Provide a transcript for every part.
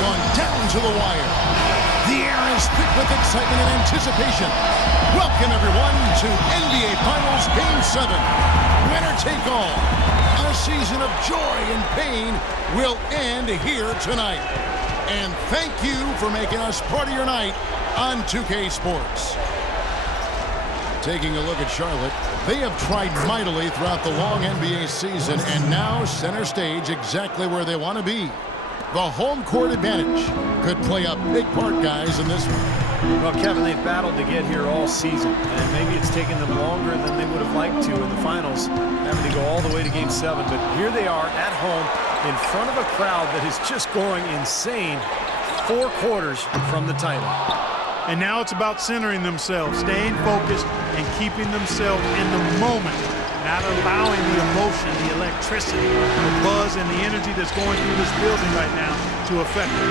gone down to the wire. The air is thick with excitement and anticipation. Welcome, everyone, to NBA Finals Game 7. Winner take all. A season of joy and pain will end here tonight. And thank you for making us part of your night on 2K Sports. Taking a look at Charlotte, they have tried mightily throughout the long NBA season and now center stage exactly where they want to be. The home court advantage could play a big part, guys, in this one. Well, Kevin, they've battled to get here all season, and maybe it's taken them longer than they would have liked to in the finals, having to go all the way to Game 7. But here they are at home in front of a crowd that is just going insane 4 quarters from the title. And now it's about centering themselves, staying focused, and keeping themselves in the moment, not allowing the emotion, the electricity, the buzz, and the energy that's going through this building right now to affect them.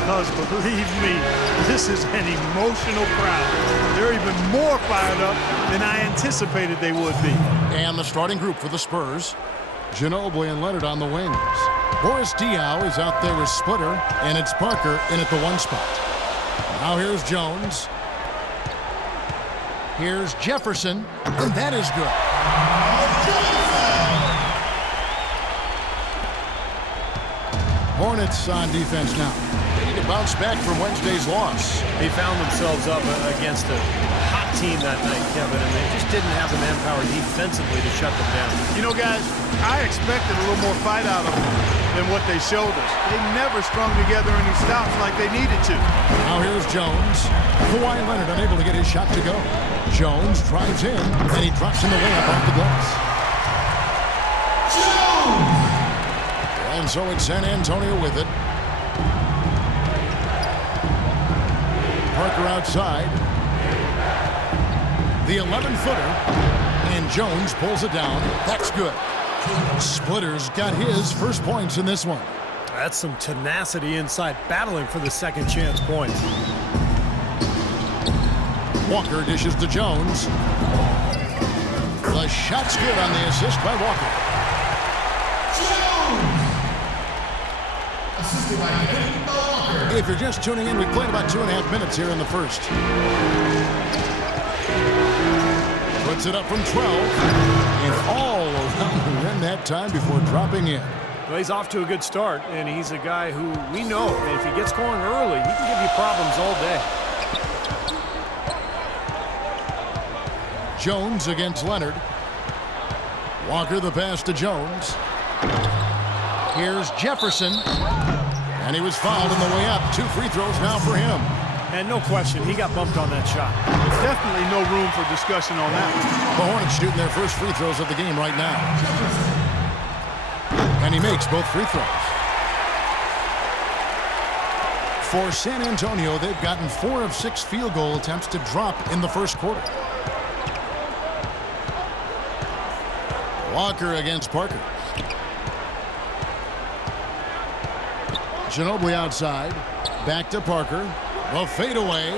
Because believe me, this is an emotional crowd. They're even more fired up than I anticipated they would be. And the starting group for the Spurs, Ginobili and Leonard on the wings. Boris Diaw is out there with Splitter, and it's Parker in at the 1 spot. Now here's Jones. Here's Jefferson, and that is good. Hornets on defense now. They need to bounce back from Wednesday's loss. They found themselves up against a hot team that night, Kevin, and they just didn't have the manpower defensively to shut them down. You know, guys, I expected a little more fight out of them than what they showed us. They never strung together any stops like they needed to. Now here's Jones. Kawhi Leonard unable to get his shot to go. Jones drives in, and he drops in the layup off the glass. Jones! And so it's San Antonio with it. Parker outside. The 11-footer. And Jones pulls it down. That's good. Splitter's got his first points in this one. That's some tenacity inside, battling for the second chance points. Walker dishes to Jones. The shot's good on the assist by Walker. Jones! Assisted by Walker. If you're just tuning in, we played about 2.5 minutes here in the first. Puts it up from 12. And all around the rim that time before dropping in. Well, he's off to a good start, and he's a guy who we know, if he gets going early, he can give you problems all day. Jones against Leonard. Walker the pass to Jones. Here's Jefferson. And he was fouled on the way up. 2 free throws now for him. And no question, he got bumped on that shot. Definitely no room for discussion on that one. The Hornets shooting their first free throws of the game right now. And he makes both free throws. For San Antonio, they've gotten 4 of 6 field goal attempts to drop in the first quarter. Walker against Parker. Ginobili outside. Back to Parker. The fadeaway.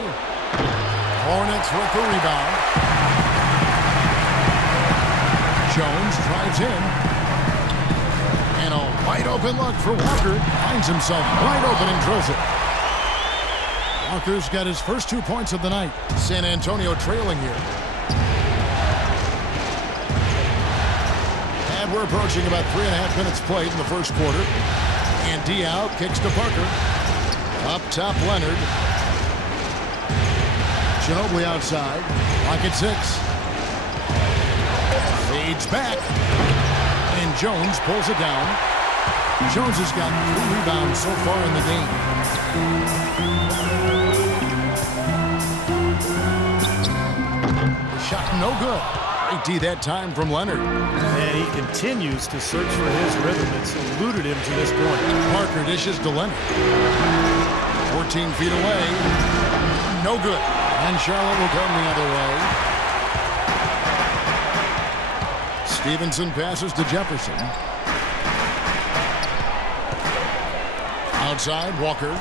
Hornets with the rebound. Jones drives in. And a wide open look for Walker. Finds himself wide open and drills it. Walker's got his first 2 points of the night. San Antonio trailing here. And we're approaching about 3.5 minutes played in the first quarter. And Diaw kicks to Parker. Up top, Leonard. Ginobili outside. Lock at 6. Fades back. And Jones pulls it down. Jones has got 3 rebounds so far in the game. Shot no good. Great D that time from Leonard. And he continues to search for his rhythm. It's eluded him to this point. Parker dishes to Leonard. 14 feet away. No good. And Charlotte will come the other way. Stevenson passes to Jefferson. Outside, Walker.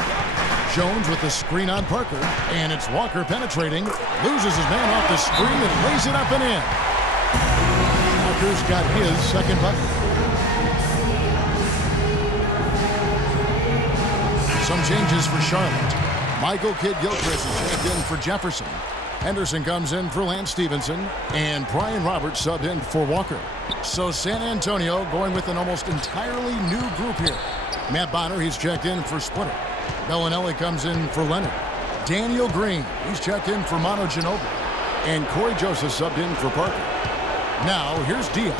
Jones with the screen on Parker. And it's Walker penetrating. Loses his man off the screen and lays it up and in. Walker's got his second bucket. Some changes for Charlotte. Michael Kidd-Gilchrist is checked in for Jefferson. Henderson comes in for Lance Stevenson. And Brian Roberts subbed in for Walker. So San Antonio going with an almost entirely new group here. Matt Bonner, he's checked in for Splitter. Bellinelli comes in for Leonard. Daniel Green, he's checked in for Manu Ginobili. And Corey Joseph subbed in for Parker. Now, here's Dion.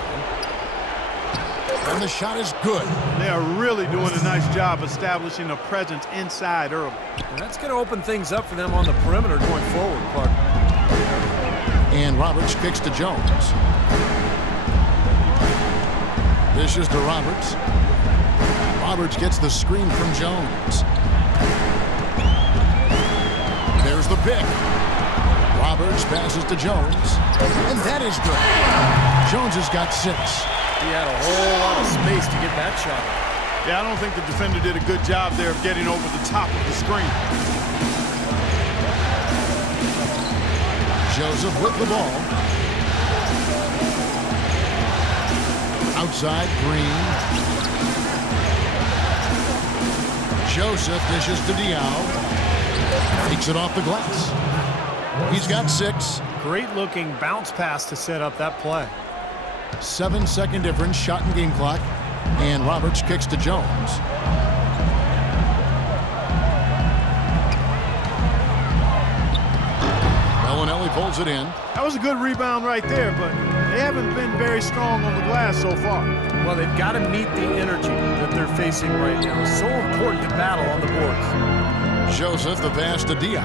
And the shot is good. They are really doing a nice job establishing a presence inside early. And that's going to open things up for them on the perimeter going forward, Clark. And Roberts kicks to Jones. Dishes to Roberts. Roberts gets the screen from Jones. There's the pick. Roberts passes to Jones. And that is good. Jones has got 6. He had a whole lot of space to get that shot. Yeah, I don't think the defender did a good job there of getting over the top of the screen. Joseph with the ball. Outside, Green. Joseph dishes to Diaw. Takes it off the glass. He's got 6. Great looking bounce pass to set up that play. 7-second difference, shot and game clock. And Roberts kicks to Jones. Bellinelli pulls it in. That was a good rebound right there, but they haven't been very strong on the glass so far. Well, they've got to meet the energy that they're facing right now. It's so important to battle on the boards. Joseph, the pass to Diaw.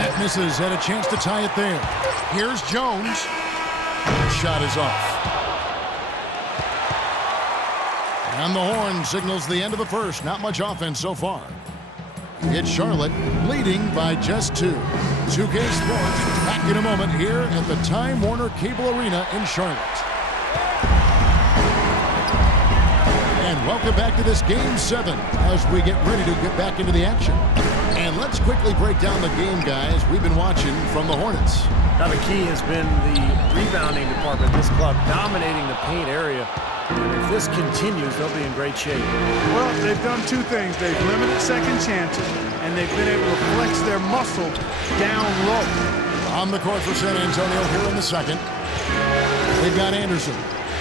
That misses, had a chance to tie it there. Here's Jones. Shot is off. And the horn signals the end of the first. Not much offense so far. It's Charlotte leading by just 2. 2K Sports back in a moment here at the Time Warner Cable Arena in Charlotte. And welcome back to this Game 7 as we get ready to get back into the action. And let's quickly break down the game, guys, we've been watching from the Hornets. Now the key has been the rebounding department. This club dominating the paint area. And if this continues, they'll be in great shape. Well, they've done 2 things. They've limited second chances, and they've been able to flex their muscle down low. On the court for San Antonio here in the second. They've got Anderson.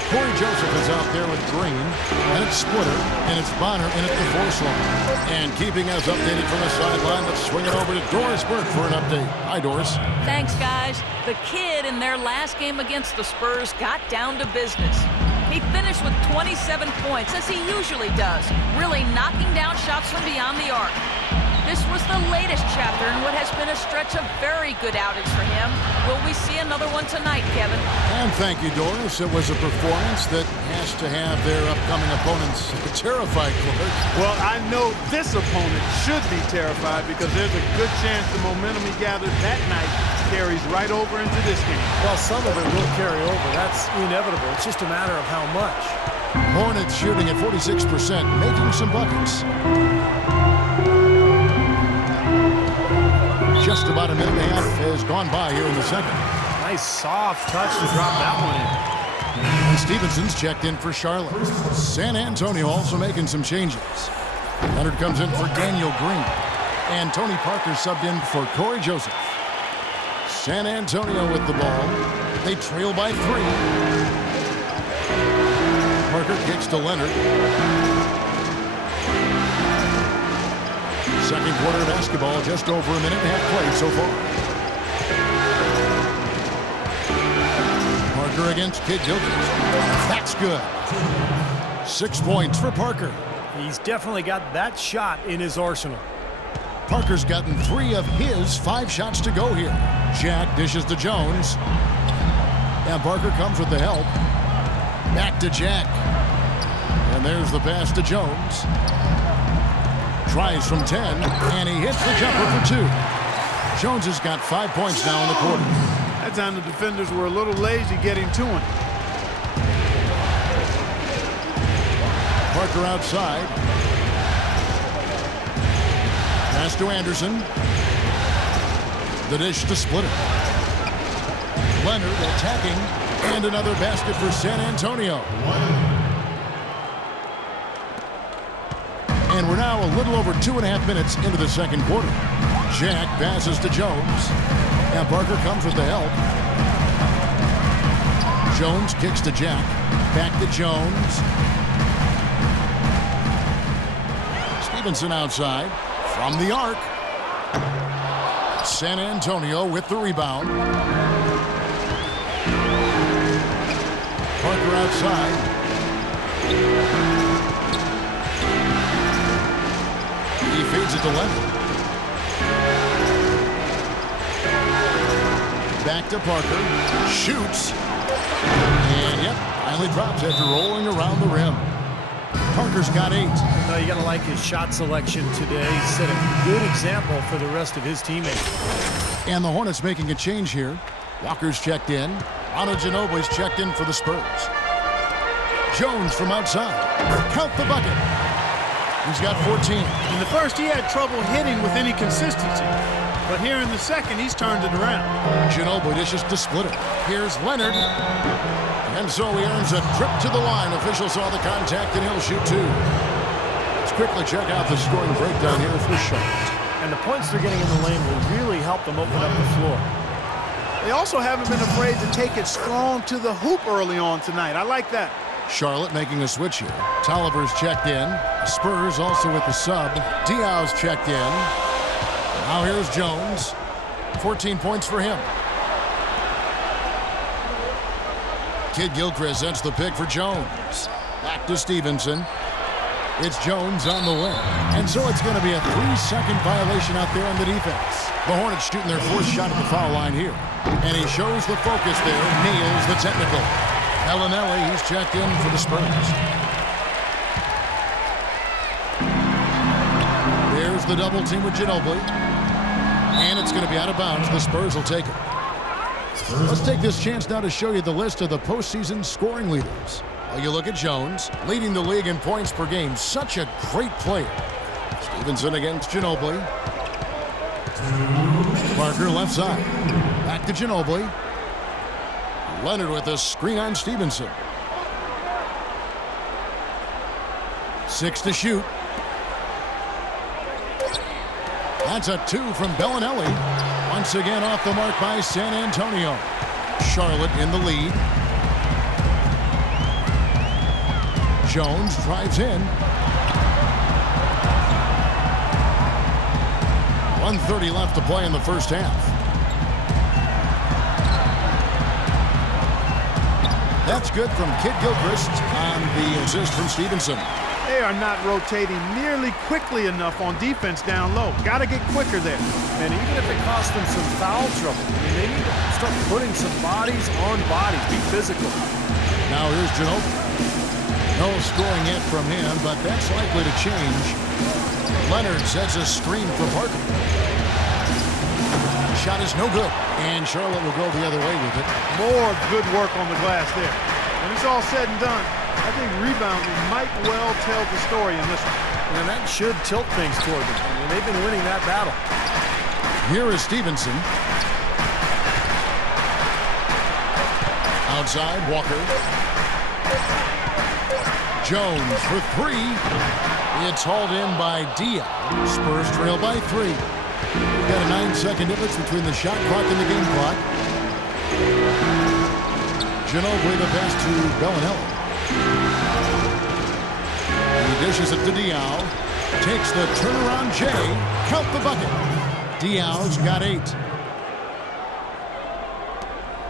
Corey Joseph is out there with Green, and it's Splitter, and it's Bonner in at the force line. And keeping us updated from the sideline, let's swing it over to Doris Burke for an update. Hi, Doris. Thanks, guys. The kid in their last game against the Spurs got down to business. He finished with 27 points, as he usually does, really knocking down shots from beyond the arc. This was the latest chapter in what has been a stretch of very good outings for him. Will we see another one tonight, Kevin? And thank you, Doris. It was a performance that has to have their upcoming opponents terrified, Clark. Well, I know this opponent should be terrified because there's a good chance the momentum he gathered that night carries right over into this game. Well, some of it will carry over. That's inevitable. It's just a matter of how much. Hornets shooting at 46%, making some buckets. Just about a minute and a half has gone by here in the second. Nice soft touch to drop that one in. And Stevenson's checked in for Charlotte. San Antonio also making some changes. Leonard comes in for Daniel Green. And Tony Parker subbed in for Corey Joseph. San Antonio with the ball. They trail by 3. Parker kicks to Leonard. Second quarter of basketball, just over a minute and a half played so far. Parker against Kidd-Gilchrist. That's good. 6 points for Parker. He's definitely got that shot in his arsenal. Parker's gotten 3 of his 5 shots to go here. Jack dishes to Jones. And Parker comes with the help. Back to Jack. And there's the pass to Jones. Tries from 10, and he hits the jumper for 2. Jones has got 5 points now in the quarter. That time the defenders were a little lazy getting to him. Parker outside. Pass to Anderson. The dish to Splitter. Leonard attacking, and another basket for San Antonio. And we're now a little over 2.5 minutes into the second quarter. Jack passes to Jones. And Parker comes with the help. Jones kicks to Jack. Back to Jones. Stevenson outside. From the arc. San Antonio with the rebound. Parker outside. He feeds it to Leonard. Back to Parker. Shoots. And, yep, finally drops after rolling around the rim. Parker's got 8. No, you got to like his shot selection today. He set a good example for the rest of his teammates. And the Hornets making a change here. Walker's checked in. Ginobili's checked in for the Spurs. Jones from outside. Count the bucket. He's got 14. In the first, he had trouble hitting with any consistency. But here in the second, he's turned it around. Ginobili dishes to split it. Here's Leonard. And so he earns a trip to the line. Officials saw the contact, and he'll shoot 2. Let's quickly check out the scoring breakdown here for Charlotte. And the points they're getting in the lane will really help them open up the floor. They also haven't been afraid to take it strong to the hoop early on tonight. I like that. Charlotte making a switch here. Tolliver's checked in. Spurs also with the sub. Diaw's checked in. Now here's Jones. 14 points for him. Kid Gilchrist sends the pick for Jones. Back to Stevenson. It's Jones on the wing. And so it's going to be a 3-second violation out there on the defense. The Hornets shooting their 4th shot at the foul line here. And he shows the focus there. Nails the technical. Bellinelli, he's checked in for the Spurs. There's the double team with Ginobili. And it's going to be out of bounds. The Spurs will take it. Let's take this chance now to show you the list of the postseason scoring leaders. Well, you look at Jones, leading the league in points per game. Such a great player. Stevenson against Ginobili. Parker left side. Back to Ginobili. Leonard with a screen on Stevenson. 6 to shoot. That's a 2 from Bellinelli. Once again off the mark by San Antonio. Charlotte in the lead. Jones drives in. 1:30 left to play in the first half. That's good from Kid Gilchrist on the assist from Stevenson. They are not rotating nearly quickly enough on defense down low. Got to get quicker there. And even if it costs them some foul trouble, they need to start putting some bodies on bodies, be physical. Now here's Ginobili. No scoring yet from him, but that's likely to change. Leonard sets a screen for Parker. Shot is no good, and Charlotte will go the other way with it. More good work on the glass there. When it's all said and done, I think rebounding might well tell the story in this one. And that should tilt things toward them. I mean, they've been winning that battle. Here is Stevenson. Outside, Walker. Jones for 3. It's hauled in by Diaw. Spurs trail by 3. We've got a 9-second difference between the shot clock and the game clock. Ginobili the pass to Bellinelli. He dishes it to Diaw. Takes the turnaround J. Count the bucket. Diaw's got 8.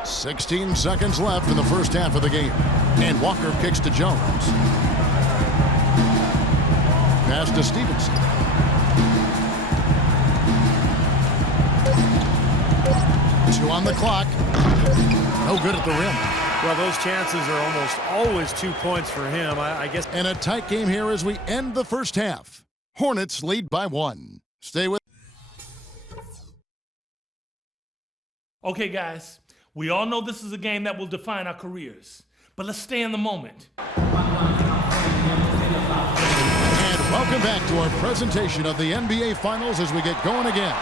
16 seconds left in the first half of the game. And Walker kicks to Jones. Pass to Stevenson. Two on the clock. No good at the rim. Well, those chances are almost always 2 points for him, I guess. And a tight game here as we end the first half. Hornets lead by 1. Stay with. Okay, guys, we all know this is a game that will define our careers, but let's stay in the moment. And welcome back to our presentation of the NBA Finals as we get going again.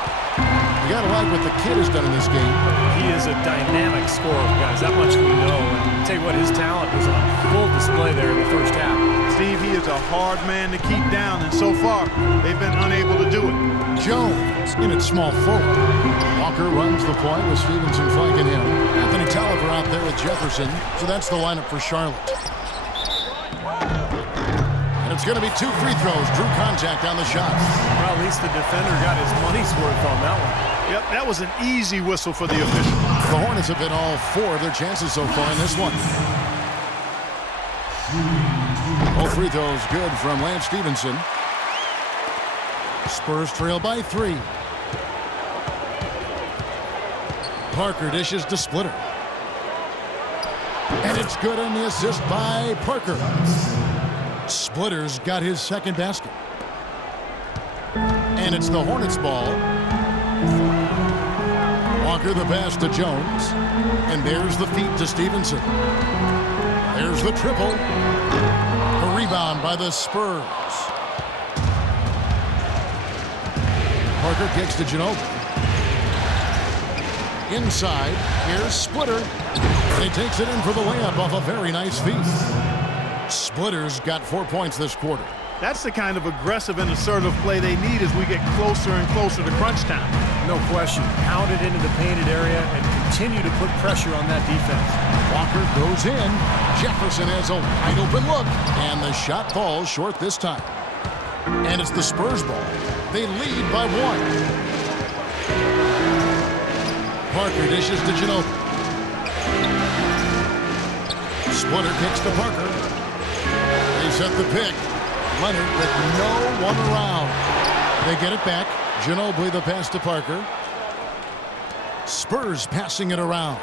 You gotta like what the kid has done in this game. He is a dynamic scorer, guys. That much we know. And I'll tell you what, his talent was on full display there in the first half. Steve, he is a hard man to keep down, and so far, they've been unable to do it. Jones in at small forward. Walker runs the point with Stevenson flanking him. Anthony Tolliver out there with Jefferson. So that's the lineup for Charlotte. And it's going to be 2 free throws. Drew contact on the shot. Well, at least the defender got his money's worth on that one. Yep, that was an easy whistle for the official. The Hornets have hit all 4 of their chances so far in this one. All free throws good from Lance Stevenson. Spurs trail by 3. Parker dishes to Splitter. And it's good on the assist by Parker. Splitter's got his second basket. And it's the Hornets ball. Walker the pass to Jones. And there's the feed to Stevenson. There's the triple. A rebound by the Spurs. Parker kicks to Ginobili. Inside, here's Splitter. And he takes it in for the layup off a very nice feed. Splitter's got 4 points this quarter. That's the kind of aggressive and assertive play they need as we get closer and closer to crunch time. No question. Pound it into the painted area and continue to put pressure on that defense. Walker goes in. Jefferson has a wide open look. And the shot falls short this time. And it's the Spurs ball. They lead by 1. Parker dishes to Ginobili. Splitter kicks to Parker. They set the pick. Leonard with no one around. They get it back. Ginobili the pass to Parker. Spurs passing it around.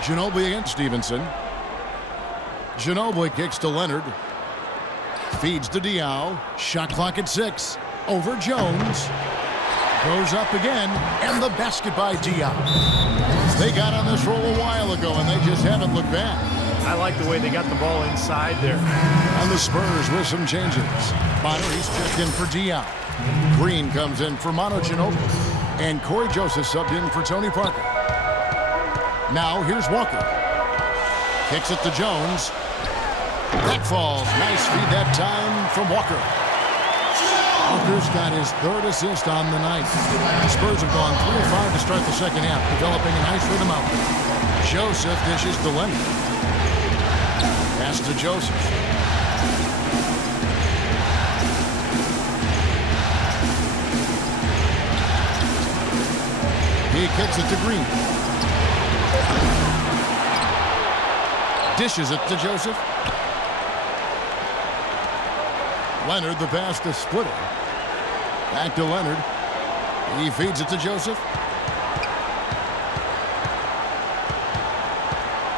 Ginobili against Stevenson. Ginobili kicks to Leonard. Feeds to Diaw. Shot clock at 6. Over Jones. Goes up again. And the basket by Diaw. They got on this roll a while ago, and they just haven't looked back. I like the way they got the ball inside there. And the Spurs with some changes. Bonner's checked in for Diaw. Green comes in for Manu Ginobili. And Corey Joseph subbed in for Tony Parker. Now here's Walker. Kicks it to Jones. That falls. Nice feed that time from Walker. Walker's got his 3rd assist on the night. The Spurs have gone 3 of 5 to start the second half, developing a nice rhythm out. Joseph dishes to Leonard. Pass to Joseph. He kicks it to Green. Dishes it to Joseph. Leonard the pass to Splitter. Back to Leonard. He feeds it to Joseph.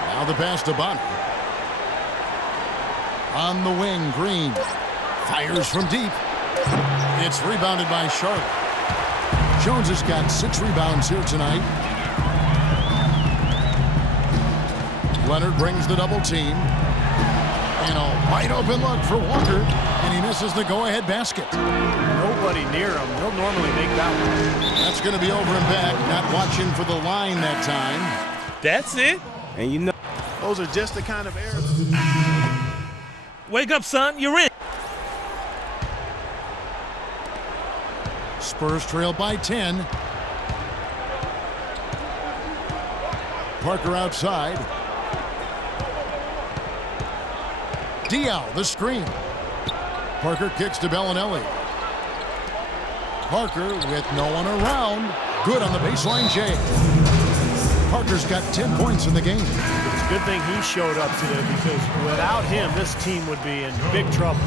Now the pass to Bonner. On the wing, Green. Fires from deep. It's rebounded by Charlotte. Jones has got 6 rebounds here tonight. Leonard brings the double team. And a wide open look for Walker. And he misses the go-ahead basket. Nobody near him. He'll normally make that one. That's going to be over and back. Not watching for the line that time. That's it. And you know, Those are just the kind of errors. Wake up, son. You're in. Spurs trail by 10. Parker outside. Diaw, the screen. Parker kicks to Bellinelli. Parker with no one around. Good on the baseline, Jay. Parker's got 10 points in the game. It's a good thing he showed up today because without him, this team would be in big trouble.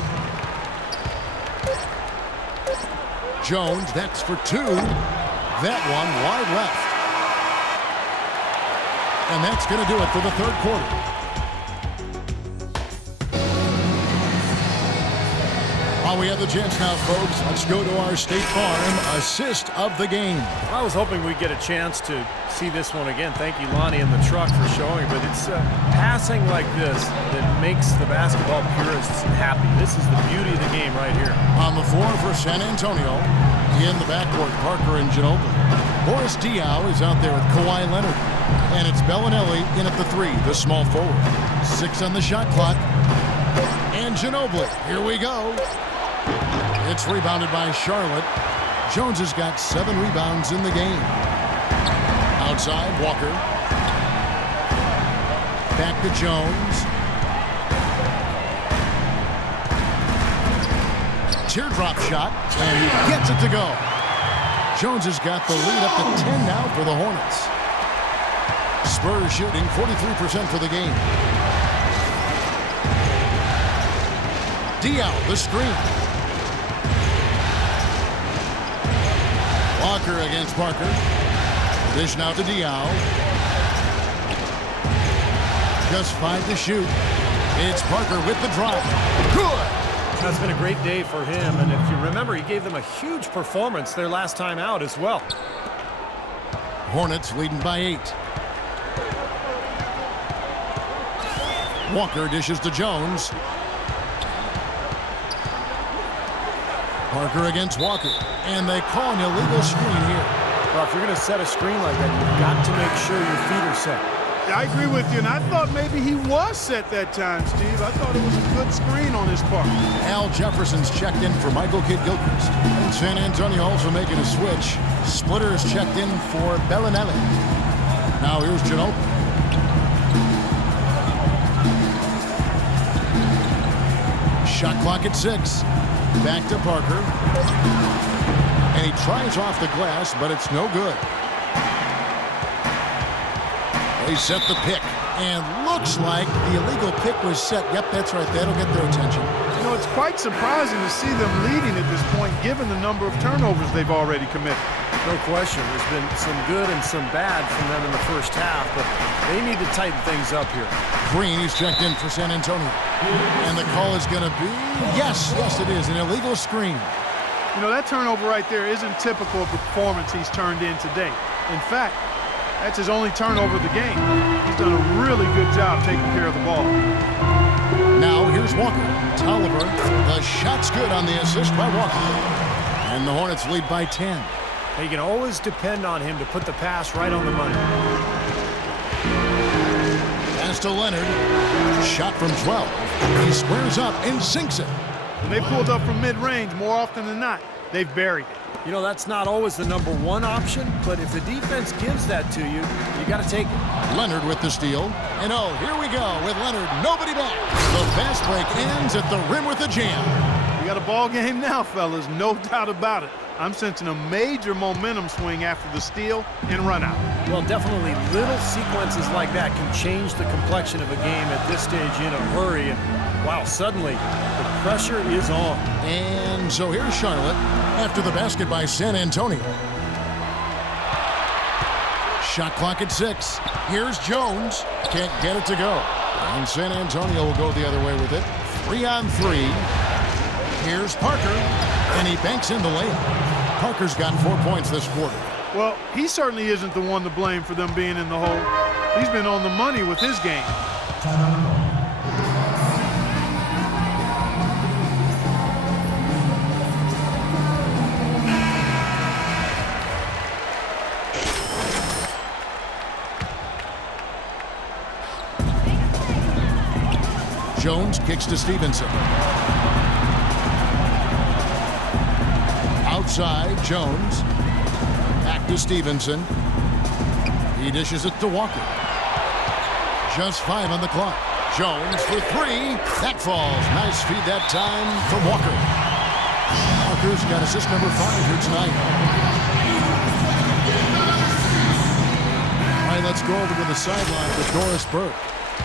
Jones, that's for 2. That one wide left. And that's going to do it for the 3rd quarter. While we have the chance now, folks, let's go to our State Farm assist of the game. I was hoping we'd get a chance to see this one again. Thank you, Lonnie, and the truck for showing it. But it's passing like this that makes the basketball purists happy. This is the beauty of the game right here. On the floor for San Antonio, in the backcourt, Parker and Ginobili. Boris Diaw is out there with Kawhi Leonard. And it's Bellinelli in at the 3, the small forward. 6 on the shot clock. And Ginobili, here we go. It's rebounded by Charlotte. Jones has got 7 rebounds in the game. Outside, Walker. Back to Jones. Teardrop shot, and he gets it to go. Jones has got the lead up to 10 now for the Hornets. Spurs shooting 43% for the game. Diaw, the screen. Walker against Parker. Dish now to Diaw. Just 5 to shoot. It's Parker with the drive. Good! That's been a great day for him, and if you remember, he gave them a huge performance their last time out as well. Hornets leading by 8. Walker dishes to Jones. Parker against Walker, and they call an illegal screen here. Well, if you're going to set a screen like that, you've got to make sure your feet are set. I agree with you, and I thought maybe he was set that time, Steve. I thought it was a good screen on his part. Al Jefferson's checked in for Michael Kidd-Gilchrist. And San Antonio also making a switch. Splitter is checked in for Bellinelli. Now here's Ginobili. Shot clock at 6. Back to Parker. And he tries off the glass, but it's no good. They set the pick, and looks like the illegal pick was set. Yep, that's right. That'll get their attention. You know, it's quite surprising to see them leading at this point, given the number of turnovers they've already committed. No question. There's been some good and some bad from them in the first half, but they need to tighten things up here. Green is checked in for San Antonio. And the call is going to be, yes, it is, an illegal screen. You know, that turnover right there isn't typical of the performance he's turned in today. In fact, that's his only turnover of the game. He's done a really good job taking care of the ball. Now here's Walker. Tolliver, the shot's good on the assist by Walker. And the Hornets lead by 10. You can always depend on him to put the pass right on the money. Pass to Leonard. Shot from 12. He squares up and sinks it. When they pulled up from mid-range, more often than not, they've buried it. You know, that's not always the number one option, but if the defense gives that to you, you got to take it. Leonard with the steal. And oh, here we go with Leonard. Nobody back. The fast break ends at the rim with a jam. We got a ball game now, fellas. No doubt about it. I'm sensing a major momentum swing after the steal and run out. Well, definitely little sequences like that can change the complexion of a game at this stage in a hurry. And wow, suddenly the pressure is on. And so here's Charlotte after the basket by San Antonio. Shot clock at 6. Here's Jones. Can't get it to go. And San Antonio will go the other way with it. 3 on 3. Here's Parker. And he banks in the layup. Parker's got 4 points this quarter. Well, he certainly isn't the one to blame for them being in the hole. He's been on the money with his game. Jones kicks to Stevenson. Outside, Jones. Back to Stevenson. He dishes it to Walker. Just 5 on the clock. Jones for 3. That falls. Nice feed that time from Walker. Walker's got assist number 5 here tonight. All right, let's go over to the sideline with Doris Burke.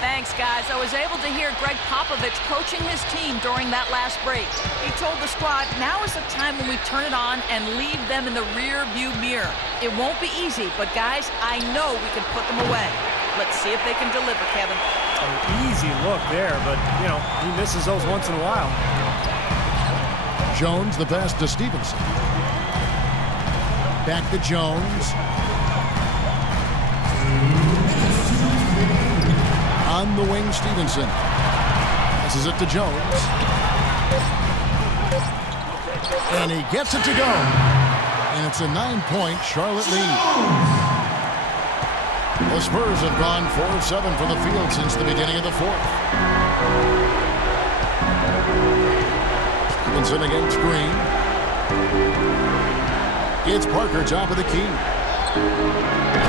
Thanks, guys. I was able to hear Greg Popovich coaching his team during that last break. He told the squad, now is the time when we turn it on and leave them in the rear view mirror. It won't be easy, but guys, I know we can put them away. Let's see if they can deliver, Kevin. An easy look there, but, you know, he misses those once in a while. Jones, the pass to Stevenson. Back to Jones. On the wing, Stevenson. Passes it to Jones. And he gets it to go. And it's a 9-point Charlotte lead. The Spurs have gone 4 of 7 from the field since the beginning of the fourth. Stevenson against Green. It's Parker top of the key.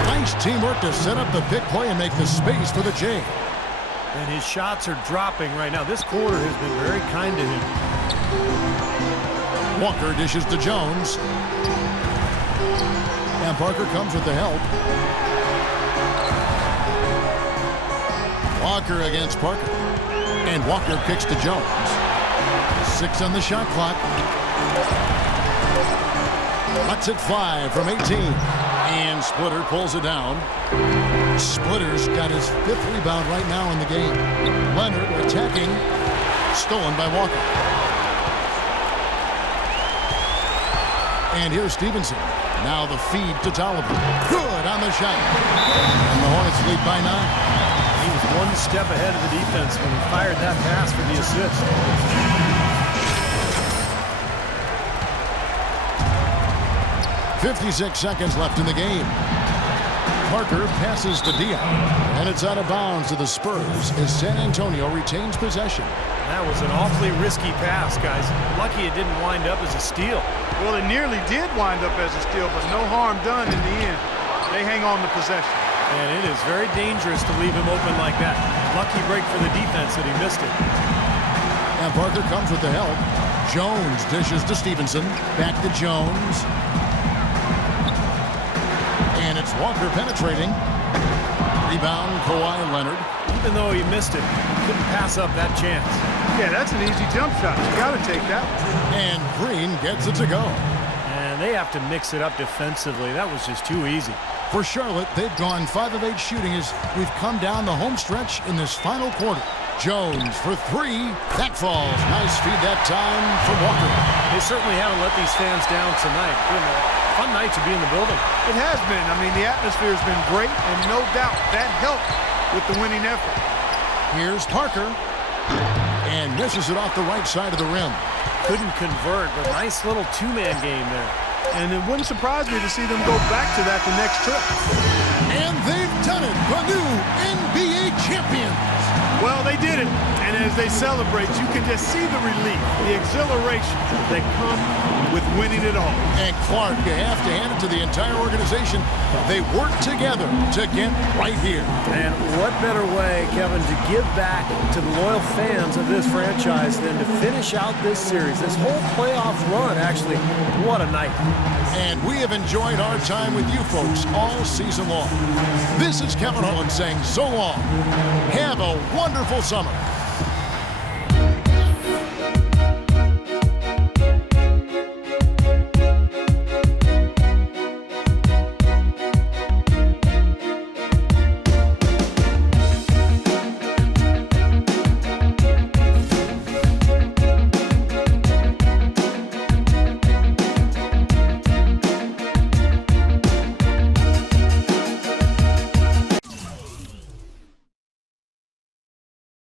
Nice teamwork to set up the big play and make the space for the J. And his shots are dropping right now. This quarter has been very kind to him. Walker dishes to Jones. And Parker comes with the help. Walker against Parker. And Walker kicks to Jones. 6 on the shot clock. Cuts it 5 from 18. And Splitter pulls it down. Splitter's got his 5th rebound right now in the game. Leonard attacking. Stolen by Walker. And here's Stevenson. Now the feed to Tolliver. Good on the shot. And the Hornets lead by 9. He was one step ahead of the defense when he fired that pass for the assist. 56 seconds left in the game. Parker passes to Dion, and it's out of bounds to the Spurs as San Antonio retains possession. That was an awfully risky pass, guys. Lucky it didn't wind up as a steal. Well, it nearly did wind up as a steal, but no harm done in the end. They hang on the possession. And it is very dangerous to leave him open like that. Lucky break for the defense that he missed it. And Parker comes with the help. Jones dishes to Stevenson. Back to Jones. And it's Walker penetrating. Rebound, Kawhi Leonard. Even though he missed it, he couldn't pass up that chance. Yeah, that's an easy jump shot. You got to take that one. And Green gets it to go. And they have to mix it up defensively. That was just too easy. For Charlotte, they've gone 5 of 8 shooting as we've come down the home stretch in this final quarter. Jones for 3. That falls. Nice feed that time from Walker. They certainly haven't let these fans down tonight. Been a fun night to be in the building. It has been. I mean, the atmosphere has been great, and no doubt that helped with the winning effort. Here's Parker. And misses it off the right side of the rim. Couldn't convert, but nice little two-man game there. And it wouldn't surprise me to see them go back to that the next trip. And they've done it. The new NBA champions. Well, they did it. And as they celebrate, you can just see the relief, the exhilaration that comes with winning it all. And Clark, you have to hand it to the entire organization. They worked together to get right here. And what better way, Kevin, to give back to the loyal fans of this franchise than to finish out this series, this whole playoff run, actually. What a night. And we have enjoyed our time with you folks all season long. This is Kevin Holland saying so long. Have a wonderful summer.